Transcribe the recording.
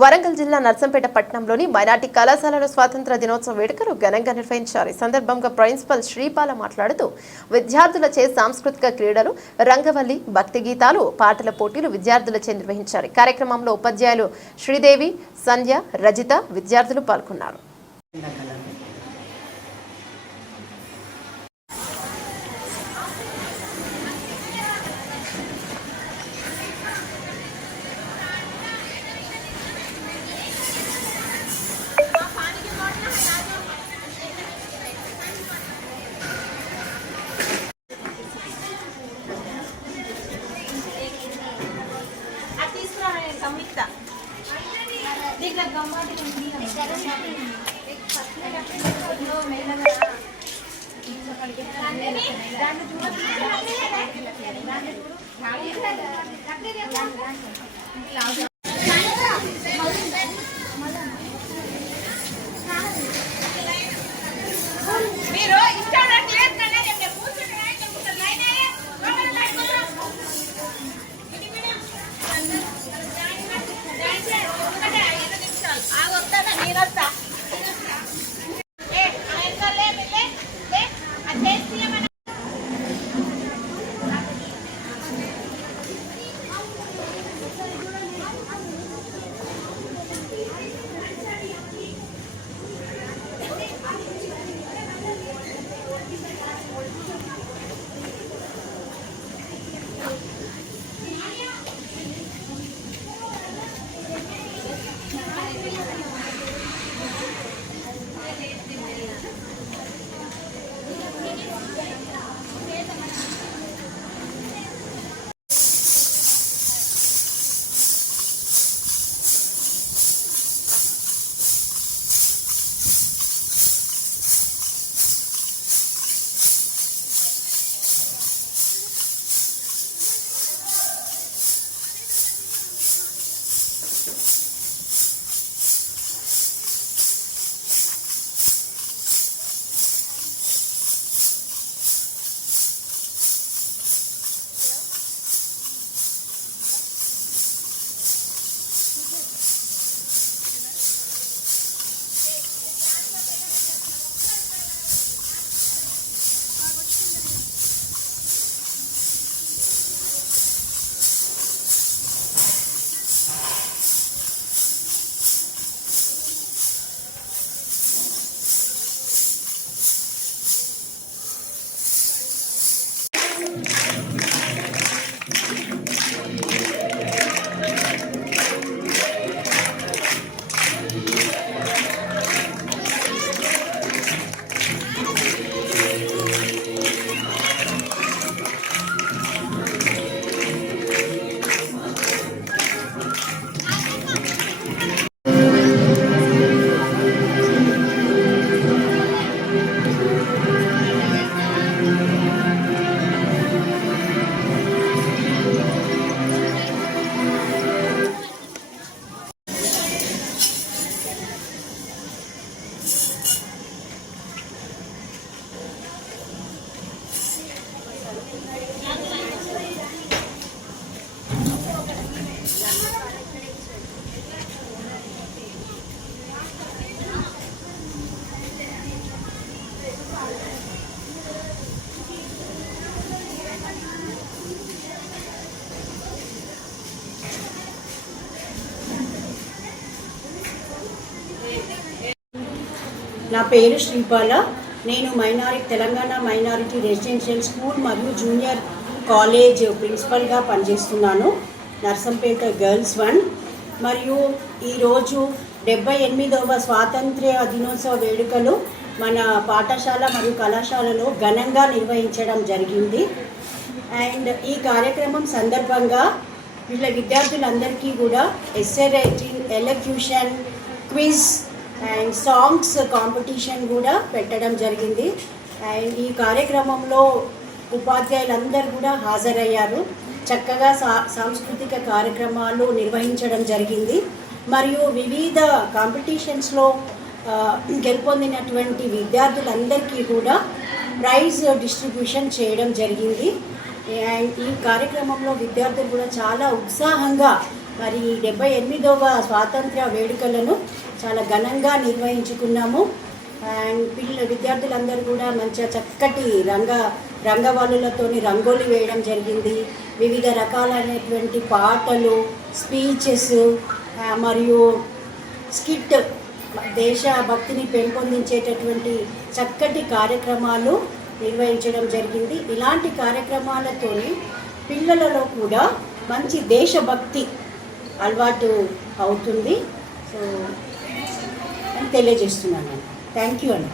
వరంగల్ జిల్లా నర్సంపేట పట్టణంలోని మైనార్టీ కళాశాలలో స్వాతంత్ర దినోత్సవ వేడుకలు ఘనంగా నిర్వహించారు. ఈ సందర్భంగా ప్రిన్సిపల్ శ్రీపాల మాట్లాడుతూ విద్యార్థులచే సాంస్కృతిక క్రీడలు, రంగవల్లి, భక్తి గీతాలు, పాటల పోటీలు విద్యార్థులచే నిర్వహించారు. కార్యక్రమంలో ఉపాధ్యాయులు శ్రీదేవి, సంధ్య, రజిత విద్యార్థులు పాల్గొన్నారు. నా పేరు శ్రీపాల. నేను తెలంగాణ మైనారిటీ రెసిడెన్షియల్ స్కూల్ మరియు జూనియర్ కాలేజ్ ప్రిన్సిపల్గా పనిచేస్తున్నాను, నర్సంపేట గర్ల్స్ 1. మరియు ఈరోజు 78వ స్వాతంత్ర్య దినోత్సవ వేడుకలు మన పాఠశాల మరియు కళాశాలలో ఘనంగా నిర్వహించడం జరిగింది. అండ్ ఈ కార్యక్రమం సందర్భంగా వీళ్ళ విద్యార్థులందరికీ కూడా essay writing, elocution, quiz and songs competition కూడా పెట్టడం జరిగింది. అండ్ ఈ కార్యక్రమంలో ఉపాధ్యాయులందరూ కూడా హాజరయ్యారు. చక్కగా సాంస్కృతిక కార్యక్రమాలు నిర్వహించడం జరిగింది. మరియు వివిధ కాంపిటీషన్స్లో గెలుపొందినటువంటి విద్యార్థులందరికీ కూడా ప్రైజ్ డిస్ట్రిబ్యూషన్ చేయడం జరిగింది. అండ్ ఈ కార్యక్రమంలో విద్యార్థులు కూడా చాలా ఉత్సాహంగా మరి 78వ స్వాతంత్ర వేడుకలను చాలా ఘనంగా నిర్వహించుకున్నాము. అండ్ విద్యార్థులందరూ కూడా మంచిగా చక్కటి రంగవల్లులతోని రంగోలి వేయడం జరిగింది. వివిధ రకాలైనటువంటి పాటలు, స్పీచెస్ మరియు స్కిట్, దేశభక్తిని పెంపొందించేటటువంటి చక్కటి కార్యక్రమాలు నిర్వహించడం జరిగింది. ఇలాంటి కార్యక్రమాలతోని పిల్లలలో కూడా మంచి దేశభక్తి అలవాటు అవుతుంది. సో అని తెలియజేస్తున్నాను. థ్యాంక్ యూ అండి.